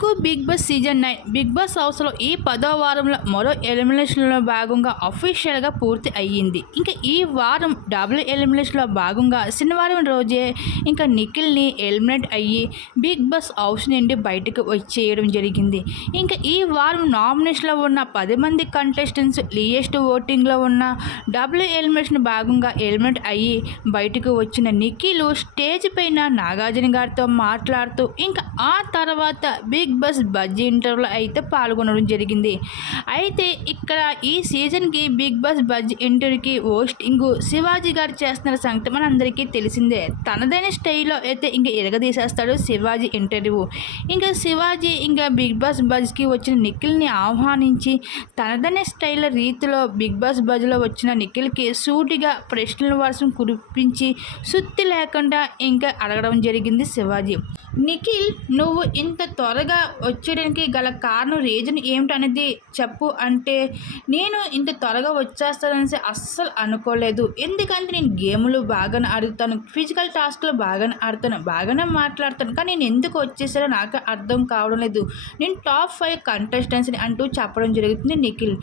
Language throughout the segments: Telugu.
Telugu Bigg Boss season nine Bigg Boss హౌస్లో ఈ పదో వారంలో మరో ఎలిమినేషన్లో భాగంగా అఫీషియల్గా పూర్తి అయ్యింది. ఇంకా ఈ వారం డబుల్ ఎలిమినేషన్లో భాగంగా శనివారం రోజే ఇంకా నిఖిల్ని ఎలిమినేట్ అయ్యి బిగ్ బాస్ హౌస్ నుండి బయటకు వచ్చేయడం జరిగింది. ఇంకా ఈ వారం నామినేషన్లో ఉన్న పది మంది కంటెస్టెంట్స్ లియెస్ట్ ఓటింగ్లో ఉన్న డబుల్ ఎలిమినేషన్ భాగంగా ఎలిమినేట్ అయ్యి బయటకు వచ్చిన నిఖిల్ స్టేజ్ పైన నాగార్జున గారితో మాట్లాడుతూ ఇంకా ఆ తర్వాత బిగ్ బాస్ బజ్జీ ఇంటర్వ్యూలో అయితే పాల్గొనడం జరిగింది. అయితే ఇక్కడ ఈ సీజన్కి బిగ్ బాస్ బజ్జీ ఇంటర్వ్యూకి హోస్టింగ్ శివాజీ గారు చేస్తున్న సంగతి మనందరికీ తెలిసిందే. తనదైన స్టైల్లో అయితే ఇంకా ఎరగదీసేస్తాడు శివాజీ ఇంటర్వ్యూ. ఇంకా శివాజీ ఇంకా బిగ్ బాస్ బజ్కి వచ్చిన నిఖిల్ని ఆహ్వానించి తనదైన స్టైల్ రీతిలో బిగ్ బాస్ బజ్లో వచ్చిన నిఖిల్కి సూటిగా ప్రశ్నల వర్షం కురిపించి సుత్తి లేకుండా ఇంకా అడగడం జరిగింది శివాజీ. నిఖిల్ నువ్వు ఇంత త్వరగా వచ్చేయడానికి గల కారణం రీజన్ ఏమిటనేది చెప్పు అంటే నేను ఇంత త్వరగా వచ్చేస్తాననేసి అస్సలు అనుకోలేదు. ఎందుకంటే నేను గేములు బాగానే ఆడుతాను ఫిజికల్ టాస్క్లు బాగానే ఆడుతాను బాగానే మాట్లాడతాను కానీ నేను ఎందుకు వచ్చేసారో నాకు అర్థం కావడం లేదు. నేను టాప్ ఫైవ్ కంటెస్టెంట్స్ని అంటూ చెప్పడం జరుగుతుంది నిఖిల్.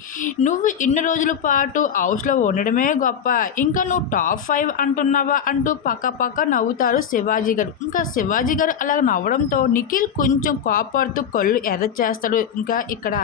నువ్వు ఇన్ని రోజుల పాటు హౌస్లో ఉండడమే గొప్ప ఇంకా నువ్వు టాప్ ఫైవ్ అంటున్నావా అంటూ పక్క పక్క నవ్వుతారు శివాజీ గారు. ఇంకా శివాజీ గారు అలా నవ్వడంతో నిఖిల్ కొంచెం కోపడుతూ కళ్ళు ఎర్ర చేస్తాడు. ఇంకా ఇక్కడ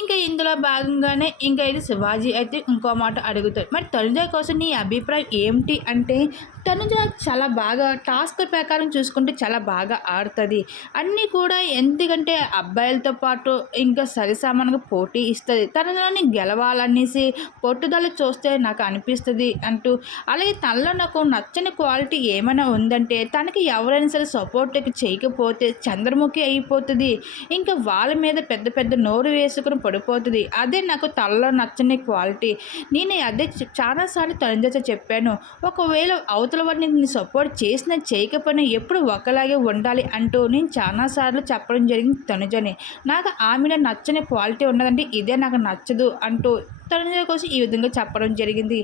ఇంకా ఇందులో భాగంగానే ఇంకా ఇది శివాజీ అయితే ఇంకో మాట అడుగుతాడు. మరి తనుజ కోసం నీ అభిప్రాయం ఏమిటి అంటే తనుజ చాలా బాగా టాస్క్ ప్రకారం చూసుకుంటే చాలా బాగా ఆడుతుంది. అన్నీ కూడా ఎందుకంటే అబ్బాయిలతో పాటు ఇంకా సరిసమానంగా పోటీ ఇస్తుంది. తనలోని గెలవాలనేసి పట్టుదల చూస్తే నాకు అనిపిస్తుంది అంటూ అలాగే తనలో నాకు నచ్చని క్వాలిటీ ఏమైనా ఉందంటే తనకి ఎవరైనా సరే సపోర్ట్ చేయకపోతే చంద్రముఖి అయిపోతుంది. ఇంకా వాళ్ళ మీద పెద్ద పెద్ద నోరు వేసుకుని పడిపోతుంది. అదే నాకు తలలో నచ్చని క్వాలిటీ నేను అదే చాలాసార్లు తనుజ చెప్పాను ఒకవేళ అవతల అవతల వారిని నేను సపోర్ట్ చేసిన చేయకపోయినా ఎప్పుడు ఒకలాగే ఉండాలి అంటూ నేను చాలాసార్లు చెప్పడం జరిగింది తనుజని. నాకు ఆమెలో నచ్చని క్వాలిటీ ఉన్నదంటే ఇదే నాకు నచ్చదు అంటూ తనుజ కోసం ఈ విధంగా చెప్పడం జరిగింది.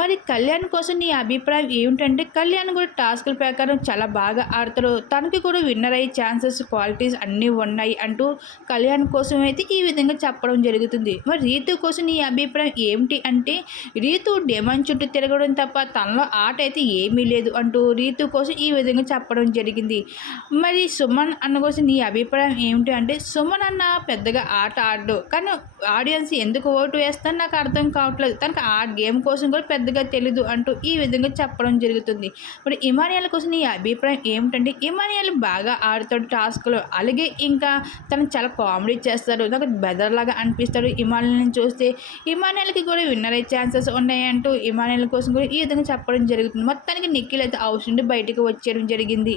మరి కళ్యాణ్ కోసం నీ అభిప్రాయం ఏమిటంటే కళ్యాణ్ కూడా టాస్క్ల ప్రకారం చాలా బాగా ఆడతారు తనకి కూడా విన్నర్ అయ్యే ఛాన్సెస్ క్వాలిటీస్ అన్నీ ఉన్నాయి అంటూ కళ్యాణ్ కోసం అయితే ఈ విధంగా చెప్పడం జరుగుతుంది. మరి రీతు కోసం నీ అభిప్రాయం ఏమిటి అంటే రీతు డిమాండ్ చుట్టూ తిరగడం తప్ప తనలో ఆట అయితే ఏమీ లేదు అంటూ రీతు కోసం ఈ విధంగా చెప్పడం జరిగింది. మరి సుమన్ అన్న కోసం నీ అభిప్రాయం ఏమిటి అంటే సుమన్ అన్న పెద్దగా ఆట ఆడడు. కానీ ఆడియన్స్ ఎందుకు ఓటు వేస్తాను నాకు అర్థం కావట్లేదు. తనకు ఆ గేమ్ కోసం కూడా పెద్దగా తెలీదు అంటూ ఈ విధంగా చెప్పడం జరుగుతుంది. ఇప్పుడు ఇమానియల్ కోసం నీ అభిప్రాయం ఏమిటంటే ఇమానియల్ బాగా ఆడుతాడు టాస్క్లో. అలాగే ఇంకా తను చాలా కామెడీ చేస్తాడు. నాకు బెదర్ లాగా అనిపిస్తాడు ఇమానియల్ని చూస్తే. ఇమానియల్కి కూడా విన్నర్ అయ్యే ఛాన్సెస్ ఉన్నాయంటూ ఇమానియల్ కోసం కూడా ఈ విధంగా చెప్పడం జరుగుతుంది. మొత్తానికి నిఖిల్ అయితే హౌస్ నుండి బయటకు వచ్చేయడం జరిగింది.